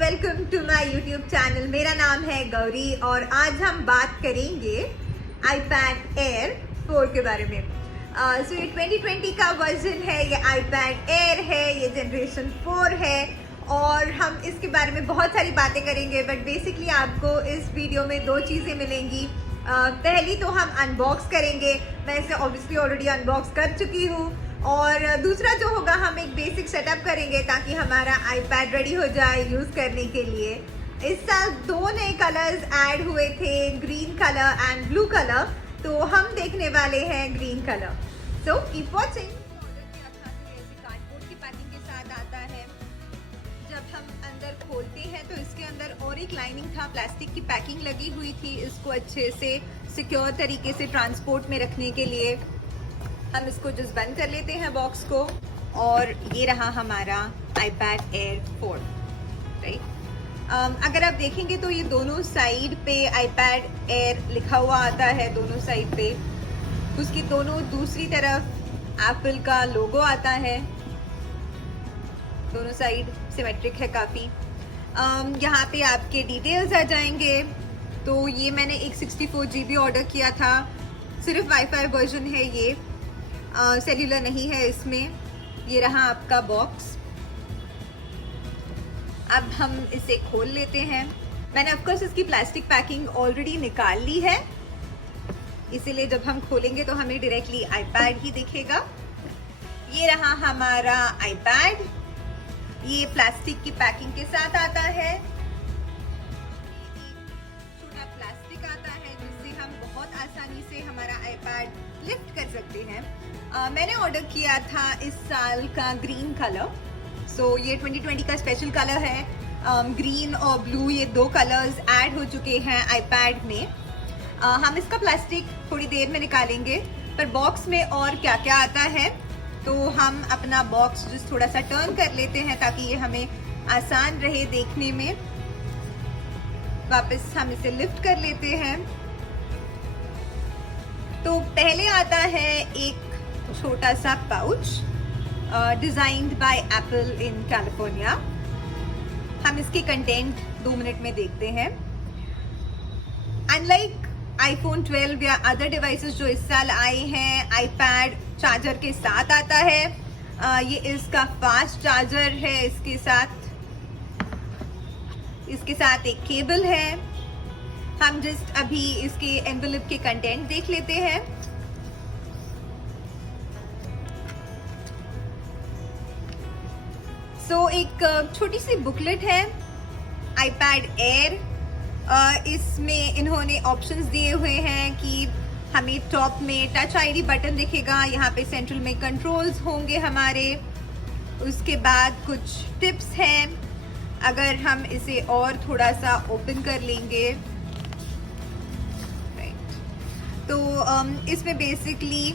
Welcome to my YouTube channel. मेरा नाम है गौरी और आज हम बात करेंगे iPad Air 4 के बारे में। ये 2020 का वर्जन है, ये iPad Air है, ये जनरेशन 4 है और हम इसके बारे में बहुत सारी बातें करेंगे। बट बेसिकली आपको इस वीडियो में दो चीज़ें मिलेंगी। पहली तो हम अनबॉक्स करेंगे, मैं इसे ऑब्वियसली ऑलरेडी अनबॉक्स कर चुकी हूँ, और दूसरा जो होगा हम एक बेसिक सेटअप करेंगे ताकि हमारा iPad रेडी हो जाए यूज़ करने के लिए। इस साल दो नए कलर्स ऐड हुए थे, green colour and blue colour, तो हम देखने वाले हैं green colour. So keep watching. Cardboard की पैकिंग के साथ आता है। जब हम अंदर खोलते हैं तो इसके अंदर और एक लाइनिंग था, प्लास्टिक की पैकिंग लगी हुई थी इसको अच्छे से सिक्योर तरीके से ट्रांसपोर्ट में रखने के लिए। हम इसको जस्ट बंद कर लेते हैं बॉक्स को, और ये रहा हमारा iPad Air 4, राइट। अगर आप देखेंगे तो ये दोनों साइड पे iPad Air लिखा हुआ आता है, दोनों साइड पे। उसकी दोनों दूसरी तरफ एप्पल का लोगो आता है, दोनों साइड सिमेट्रिक है काफ़ी। यहाँ पे आपके डिटेल्स आ जाएंगे। तो ये मैंने एक 64 GB ऑर्डर किया था, सिर्फ वाईफाई वर्जन है ये, सेल्यूलर नहीं है इसमें। ये रहा आपका बॉक्स। अब हम इसे खोल लेते हैं। मैंने ऑफकोर्स इसकी प्लास्टिक पैकिंग ऑलरेडी निकाल ली है, इसीलिए जब हम खोलेंगे तो हमें डायरेक्टली iPad ही दिखेगा। ये रहा हमारा iPad, ये प्लास्टिक की पैकिंग के साथ आता है। छोटा प्लास्टिक आता है जिससे हम बहुत आसानी से हमारा iPad लिफ्ट कर सकते हैं। मैंने ऑर्डर किया था इस साल का ग्रीन कलर, सो ये 2020 का स्पेशल कलर है। ग्रीन और ब्लू ये दो कलर्स ऐड हो चुके हैं iPad में। हम इसका प्लास्टिक थोड़ी देर में निकालेंगे, पर बॉक्स में और क्या क्या आता है तो हम अपना बॉक्स जस्ट थोड़ा सा टर्न कर लेते हैं ताकि ये हमें आसान रहे देखने में। वापस हम इसे लिफ्ट कर लेते हैं। तो पहले आता है एक छोटा सा pouch designed bye apple in California. हम इसके कंटेंट 2 मिनट में देखते हैं। अनलाइक iPhone 12 या अदर डिवाइसेस जो इस साल आए हैं, iPad चार्जर के साथ आता है। ये इसका फास्ट चार्जर है, इसके साथ एक केबल है। हम जस्ट अभी इसके एनवेलप के कंटेंट देख लेते हैं। एक छोटी सी बुकलेट है iPad Air। इसमें इन्होंने ऑप्शंस दिए हुए हैं कि हमें टॉप में टच आईडी बटन दिखेगा, यहाँ पे सेंट्रल में कंट्रोल्स होंगे हमारे। उसके बाद कुछ टिप्स हैं, अगर हम इसे और थोड़ा सा ओपन कर लेंगे, तो इसमें बेसिकली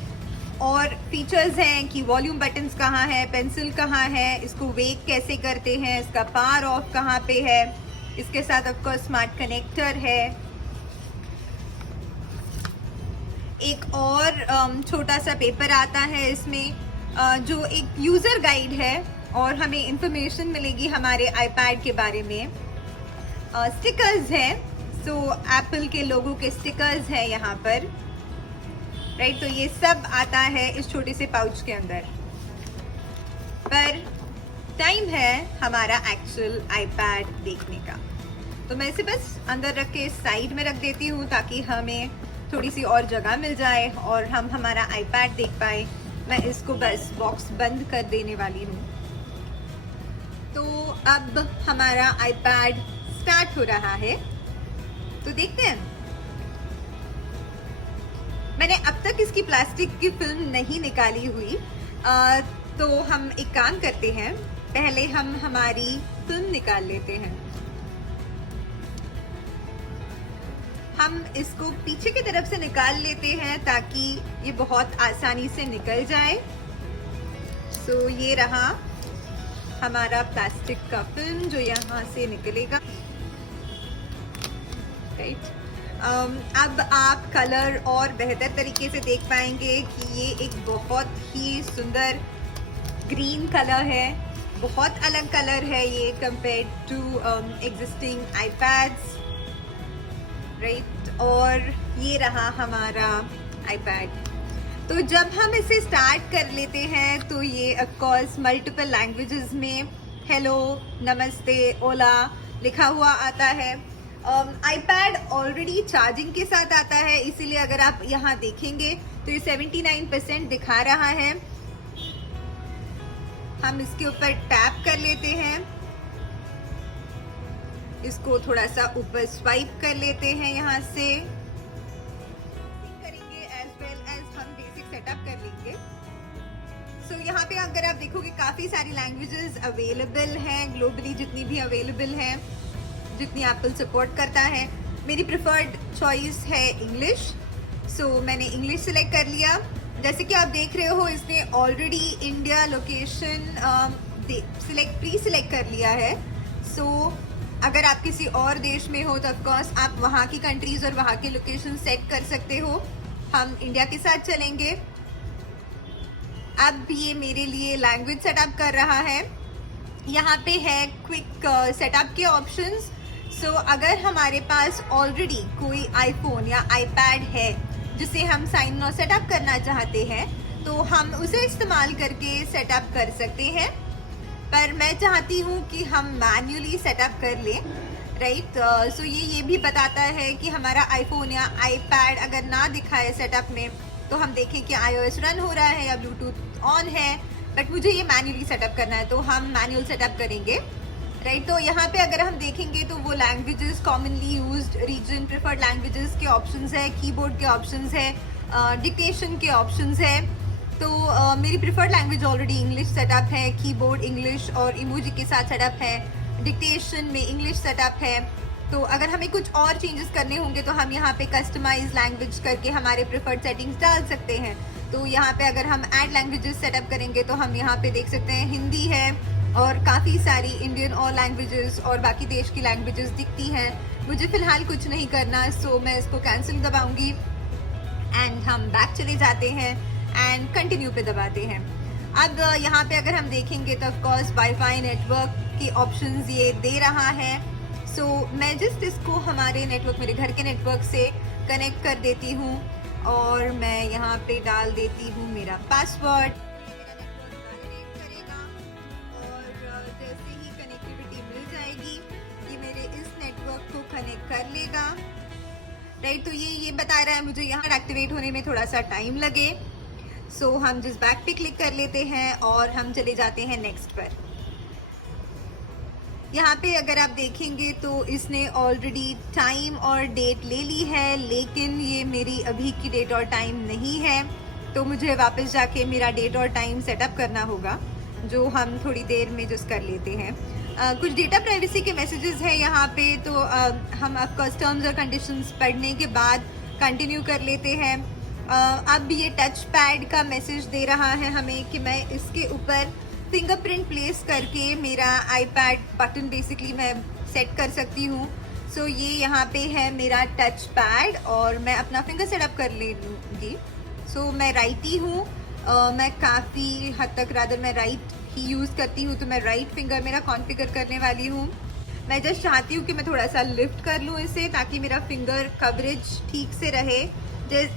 और फीचर्स हैं कि वॉल्यूम बटन्स कहाँ है, पेंसिल कहाँ है, इसको वेक कैसे करते हैं, इसका पावर ऑफ कहाँ पे है। इसके साथ आपको स्मार्ट कनेक्टर है। एक और छोटा सा पेपर आता है इसमें, जो एक यूज़र गाइड है और हमें इंफॉर्मेशन मिलेगी हमारे iPad के बारे में। स्टिकर्स हैं, सो एप्पल के लोगो के स्टिकर्स हैं यहाँ पर, राइट। तो ये सब आता है इस छोटे से पाउच के अंदर। पर टाइम है हमारा एक्चुअल iPad देखने का, तो मैं इसे बस अंदर रख के साइड में रख देती हूँ ताकि हमें थोड़ी सी और जगह मिल जाए और हम हमारा iPad देख पाए। मैं इसको बस बॉक्स बंद कर देने वाली हूँ। तो अब हमारा iPad स्टार्ट हो रहा है, तो देखते हैं। मैंने अब तक इसकी प्लास्टिक की फिल्म नहीं निकाली हुई, तो हम एक काम करते हैं, पहले हम हमारी फिल्म निकाल लेते हैं। हम इसको पीछे की तरफ से निकाल लेते हैं ताकि ये बहुत आसानी से निकल जाए। सो ये रहा हमारा प्लास्टिक का फिल्म जो यहाँ से निकलेगा, राइट। अब आप कलर और बेहतर तरीके से देख पाएंगे कि ये एक बहुत ही सुंदर ग्रीन कलर है। बहुत अलग कलर है ये compare to existing iPads, right. और ये रहा हमारा आईपैड। तो जब हम इसे स्टार्ट कर लेते हैं तो ये ऑफकोर्स मल्टीपल लैंग्वेजेस में हेलो, नमस्ते, ओला लिखा हुआ आता है। आईपैड ऑलरेडी चार्जिंग के साथ आता है, इसीलिए अगर आप यहाँ देखेंगे तो ये 79% दिखा रहा है। हम इसके ऊपर टैप कर लेते हैं, इसको थोड़ा सा ऊपर स्वाइप कर लेते हैं यहाँ से करेंगे, एज वेल एज हम बेसिक सेटअप कर लेंगे। सो यहाँ पे अगर आप देखोगे काफी सारी लैंग्वेजेस अवेलेबल हैं ग्लोबली, जितनी भी अवेलेबल हैं, जितनी एप्पल सपोर्ट करता है। मेरी प्रेफर्ड चॉइस है इंग्लिश, सो मैंने इंग्लिश सिलेक्ट कर लिया। जैसे कि आप देख रहे हो इसने already India location pre select कर लिया है। सो अगर आप किसी और देश में हो तो ऑफकोर्स आप वहाँ की कंट्रीज और वहाँ की लोकेशन सेट कर सकते हो। हम इंडिया के साथ चलेंगे। अब ये मेरे लिए लैंग्वेज सेटअप कर रहा है। यहाँ पे है क्विक सेटअप के ऑप्शंस। सो अगर हमारे पास ऑलरेडी कोई आईफोन या आईपैड है जिसे हम साइन नाउ सेटअप करना चाहते हैं तो हम उसे इस्तेमाल करके सेटअप कर सकते हैं, पर मैं चाहती हूँ कि हम मैन्युअली सेटअप कर लें, राइट। सो ये भी बताता है कि हमारा आईफोन या आईपैड अगर ना दिखाए सेटअप में तो हम देखें कि iOS रन हो रहा है या ब्लूटूथ ऑन है, बट मुझे ये मैन्युअली सेटअप करना है तो हम मैनुअल सेटअप करेंगे, राइट। तो यहाँ पे अगर हम देखेंगे तो वो languages commonly used, region, preferred languages के ऑप्शंस है, कीबोर्ड के ऑप्शंस है, डिक्टेशन के ऑप्शंस है। तो मेरी preferred language already English setup है, कीबोर्ड इंग्लिश और इमोजी के साथ सेटअप है, डिक्टेशन में इंग्लिश सेटअप है। तो अगर हमें कुछ और चेंजेस करने होंगे तो हम यहाँ पे कस्टमाइज लैंग्वेज करके हमारे प्रेफर्ड सेटिंग्स डाल सकते हैं। तो यहाँ पे अगर हम ऐड लैंग्वेजेस सेटअप करेंगे तो हम यहाँ पे देख सकते हैं हिंदी है और काफ़ी सारी इंडियन और लैंग्वेजेस और बाकी देश की लैंग्वेजेस दिखती हैं। मुझे फ़िलहाल कुछ नहीं करना, सो मैं इसको कैंसिल दबाऊंगी एंड हम बैक चले जाते हैं एंड कंटिन्यू पे दबाते हैं। अब यहाँ पे अगर हम देखेंगे तो ऑफकोर्स वाईफाई नेटवर्क के ऑप्शंस ये दे रहा है। सो मैं जस्ट इसको हमारे नेटवर्क, मेरे घर के नेटवर्क से कनेक्ट कर देती हूँ और मैं यहाँ पे डाल देती हूँ मेरा पासवर्ड। कनेक्ट कर लेगा, राइट। तो ये बता रहा है मुझे यहाँ एक्टिवेट होने में थोड़ा सा टाइम लगे। सो हम जिस बैक पे क्लिक कर लेते हैं और हम चले जाते हैं नेक्स्ट पर। यहाँ पे अगर आप देखेंगे तो इसने ऑलरेडी टाइम और डेट ले ली है, लेकिन ये मेरी अभी की डेट और टाइम नहीं है, तो मुझे वापस जाके मेरा डेट और टाइम सेटअप करना होगा, जो हम थोड़ी देर में जस्ट कर लेते हैं। कुछ डेटा प्राइवेसी के मैसेजेस हैं यहाँ पे, तो हम ऑफकोर्स टर्म्स और कंडीशंस पढ़ने के बाद कंटिन्यू कर लेते हैं। अब ये टच पैड का मैसेज दे रहा है हमें कि मैं इसके ऊपर फिंगरप्रिंट प्लेस करके मेरा आईपैड बटन बेसिकली मैं सेट कर सकती हूँ। सो ये यहाँ पे है मेरा टच पैड और मैं अपना फिंगर सेटअप कर लूँगी। सो मैं राइटी हूँ, मैं काफ़ी हद तक रादर मैं राइट ही यूज़ करती हूँ, तो मैं राइट फिंगर मेरा कॉन्फ़िगर करने वाली हूँ। मैं जस्ट चाहती हूँ कि मैं थोड़ा सा लिफ्ट कर लूँ इसे, ताकि मेरा फिंगर कवरेज ठीक से रहे।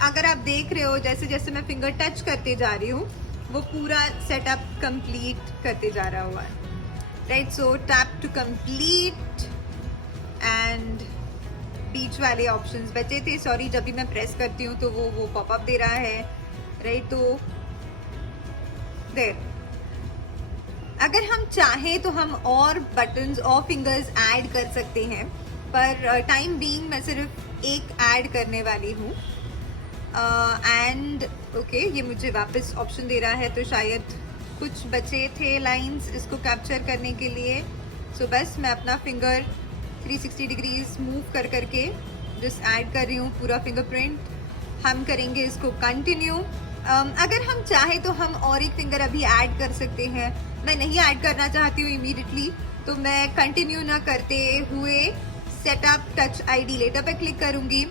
अगर आप देख रहे हो जैसे जैसे मैं फिंगर टच करते जा रही हूँ वो पूरा सेटअप कंप्लीट करते जा रहा हुआ है, right. So tap to complete and बीच वाले ऑप्शंस बचे थे, सॉरी, जब भी मैं प्रेस करती हूँ तो वो पॉपअप दे रहा है, राइट। तो देर अगर हम चाहें तो हम और बटन्स और फिंगर्स ऐड कर सकते हैं, पर टाइम बीइंग मैं सिर्फ एक ऐड करने वाली हूँ। एंड ओके, ये मुझे वापस ऑप्शन दे रहा है, तो शायद कुछ बचे थे लाइंस इसको कैप्चर करने के लिए। सो बस मैं अपना फिंगर 360 डिग्रीज मूव कर करके जस्ट ऐड कर रही हूँ पूरा फिंगरप्रिंट। हम करेंगे इसको कंटिन्यू। अगर हम चाहें तो हम और एक फिंगर अभी ऐड कर सकते हैं। मैं नहीं ऐड करना चाहती हूँ इमीडिएटली, तो मैं कंटिन्यू ना करते हुए सेटअप टच आईडी लेटर पे क्लिक करूँगी।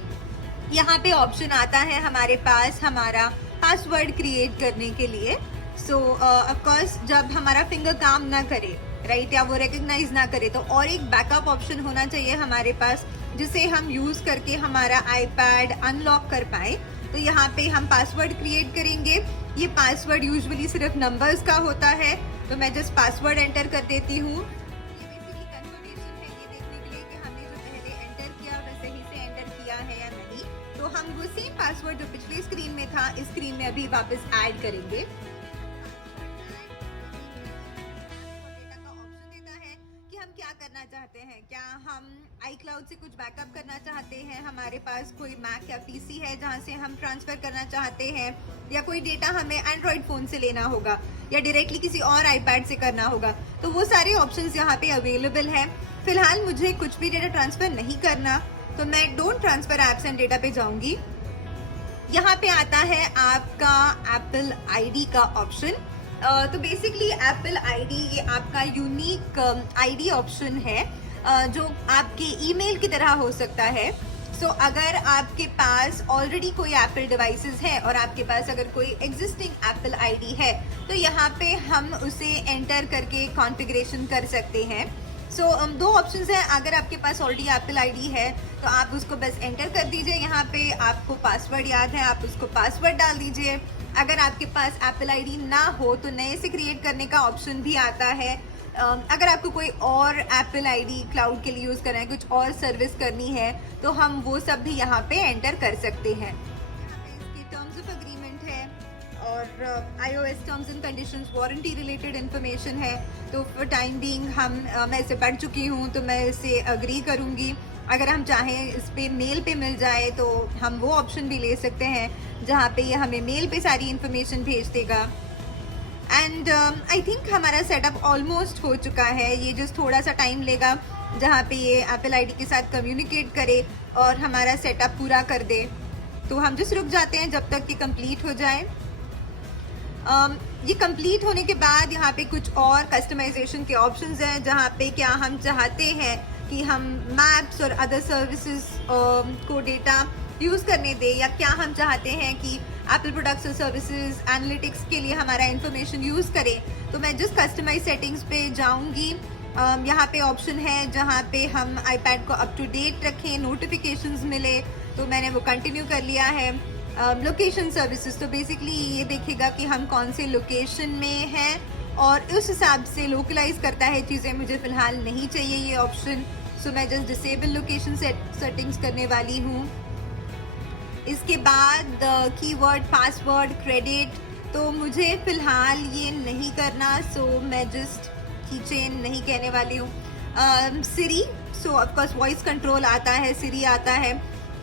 यहाँ पे ऑप्शन आता है हमारे पास हमारा पासवर्ड क्रिएट करने के लिए। सो ऑफकोर्स जब हमारा फिंगर काम ना करे, राइट, या वो रिकग्नाइज ना करे, तो और एक बैकअप ऑप्शन होना चाहिए हमारे पास जिसे हम यूज करके हमारा आईपैड अनलॉक कर पाए। तो यहाँ पे हम पासवर्ड क्रिएट करेंगे। ये पासवर्ड यूजुअली सिर्फ नंबर्स का होता है, तो मैं जस्ट पासवर्ड एंटर कर देती हूँ। ये बेसिकली कन्फर्मेशन है ये देखने के लिए कि हमने जो पहले एंटर किया वह सही से एंटर किया है या नहीं। तो हम वो सेम पासवर्ड जो पिछली स्क्रीन में था इस स्क्रीन में अभी वापस ऐड करेंगे। क्या करना चाहते हैं, क्या हम iCloud से कुछ बैकअप करना चाहते हैं, हमारे पास कोई मैक या पीसी है जहां से हम ट्रांसफर करना चाहते हैं, या कोई डेटा हमें एंड्रॉइड फोन से लेना होगा या डायरेक्टली किसी और आईपैड से करना होगा, तो वो सारे ऑप्शंस यहाँ पे अवेलेबल है। फिलहाल मुझे कुछ भी डेटा ट्रांसफर नहीं करना, तो मैं don't transfer apps and data पे जाऊंगी। यहाँ पे आता है आपका एप्पल आईडी का ऑप्शन। तो बेसिकली एप्पल आईडी ये आपका यूनिक आईडी ऑप्शन है जो आपके ईमेल की तरह हो सकता है। सो अगर आपके पास ऑलरेडी कोई एप्पल डिवाइसेस है और आपके पास अगर कोई एग्जिस्टिंग एप्पल आईडी है तो यहाँ पे हम उसे एंटर करके कॉन्फ़िगरेशन कर सकते हैं। सो दो ऑप्शंस हैं। अगर आपके पास ऑलरेडी एप्पल आईडी है तो आप उसको बस एंटर कर दीजिए, यहाँ पे आपको पासवर्ड याद है आप उसको पासवर्ड डाल दीजिए। अगर आपके पास एप्पल आईडी ना हो तो नए से क्रिएट करने का ऑप्शन भी आता है। अगर आपको कोई और एप्पल आईडी क्लाउड के लिए यूज़ करना है, कुछ और सर्विस करनी है, तो हम वो सब भी यहाँ पे एंटर कर सकते हैं। यहाँ पे इसके टर्म्स ऑफ एग्रीमेंट है और iOS terms and conditions, warranty related information है। तो फॉर टाइम बीइंग मैं इसे पढ़ चुकी हूँ तो मैं इसे अग्री करूँगी। अगर हम चाहें इस पे मेल पे मिल जाए तो हम वो ऑप्शन भी ले सकते हैं जहाँ पे ये हमें मेल पे सारी इन्फॉर्मेशन भेज देगा। एंड आई थिंक हमारा सेटअप ऑलमोस्ट हो चुका है। ये जस्ट थोड़ा सा टाइम लेगा जहाँ पे ये एप्पल आईडी के साथ कम्युनिकेट करे और हमारा सेटअप पूरा कर दे। तो हम जस्ट रुक जाते हैं जब तक ये कंप्लीट हो जाए। ये कंप्लीट होने के बाद यहाँ पे कुछ और कस्टमाइजेशन के ऑप्शंस हैं जहाँ पे क्या हम चाहते हैं कि हम मैप्स और अदर सर्विसेज को डेटा यूज़ करने दें, या क्या हम चाहते हैं कि एप्पल प्रोडक्ट्स और सर्विसेज एनालिटिक्स के लिए हमारा इन्फॉर्मेशन यूज़ करें। तो मैं जिस कस्टमाइज सेटिंग्स पे जाऊंगी, यहाँ पे ऑप्शन है जहाँ पे हम आईपैड को अप टू डेट रखें, नोटिफिकेशंस मिले, तो मैंने वो कंटिन्यू कर लिया है। लोकेशन सर्विसेज, तो बेसिकली ये देखेगा कि हम कौन से लोकेशन में हैं और उस हिसाब से लोकलाइज करता है चीज़ें। मुझे फ़िलहाल नहीं चाहिए ये ऑप्शन, सो मैं जस्ट डिसेबल लोकेशन सेटिंग्स करने वाली हूँ। इसके बाद कीवर्ड, पासवर्ड, क्रेडिट, तो मुझे फ़िलहाल ये नहीं करना, सो मैं जस्ट कीचेन नहीं कहने वाली हूँ। सिरी, सो ऑफकोर्स वॉइस कंट्रोल आता है, सिरी आता है,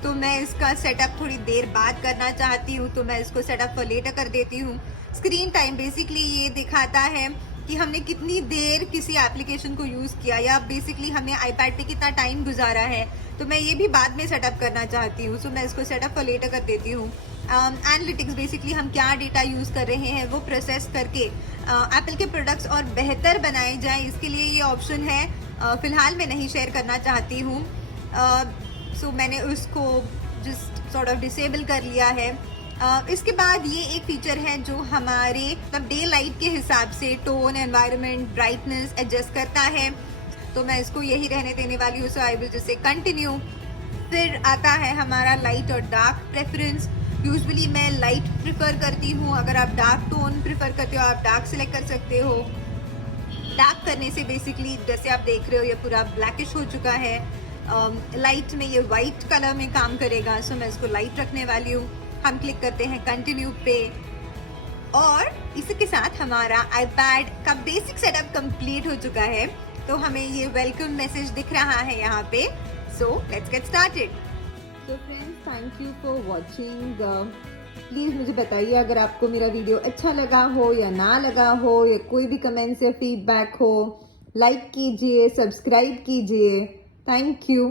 तो मैं इसका सेटअप थोड़ी देर बाद करना चाहती हूँ, तो मैं इसको सेटअप फॉर लेटर कर देती हूँ। स्क्रीन टाइम बेसिकली ये दिखाता है कि हमने कितनी देर किसी एप्लीकेशन को यूज़ किया या बेसिकली हमने आईपैड पे कितना टाइम गुजारा है, तो मैं ये भी बाद में सेटअप करना चाहती हूँ, सो मैं इसको सेटअप फॉर लेटर कर देती हूँ। एनालिटिक्स, बेसिकली हम क्या डेटा यूज़ कर रहे हैं वो प्रोसेस करके एप्पल के प्रोडक्ट्स और बेहतर बनाए जाएँ, इसके लिए ये ऑप्शन है। फ़िलहाल मैं नहीं शेयर करना चाहती हूँ, सो मैंने उसको जस्ट सॉर्ट ऑफ डिसेबल कर लिया है। इसके बाद ये एक फीचर है जो हमारे मतलब डे लाइट के हिसाब से टोन, एनवायरनमेंट, ब्राइटनेस एडजस्ट करता है, तो मैं इसको यही रहने देने वाली हूँ, so I will just say continue. फिर आता है हमारा लाइट और डार्क प्रेफरेंस। यूजुअली मैं लाइट प्रिफर करती हूँ, अगर आप डार्क टोन प्रिफर करते हो आप डार्क सेलेक्ट कर सकते हो। डार्क करने से बेसिकली जैसे आप देख रहे हो ये पूरा ब्लैकिश हो चुका है। लाइट में ये वाइट कलर में काम करेगा, सो मैं इसको लाइट रखने वाली हूँ। हम क्लिक करते हैं कंटिन्यू पे और इसके साथ हमारा आईपैड का बेसिक सेटअप कंप्लीट हो चुका है, तो हमें ये वेलकम मैसेज दिख रहा है यहाँ पे। So let's get started. तो friends, thank you for watching. Please मुझे बताइए अगर आपको मेरा वीडियो अच्छा लगा हो या ना लगा हो, या कोई भी कमेंट्स या फीडबैक हो, लाइक कीजिए, सब्सक्राइब कीजिए। Thank you.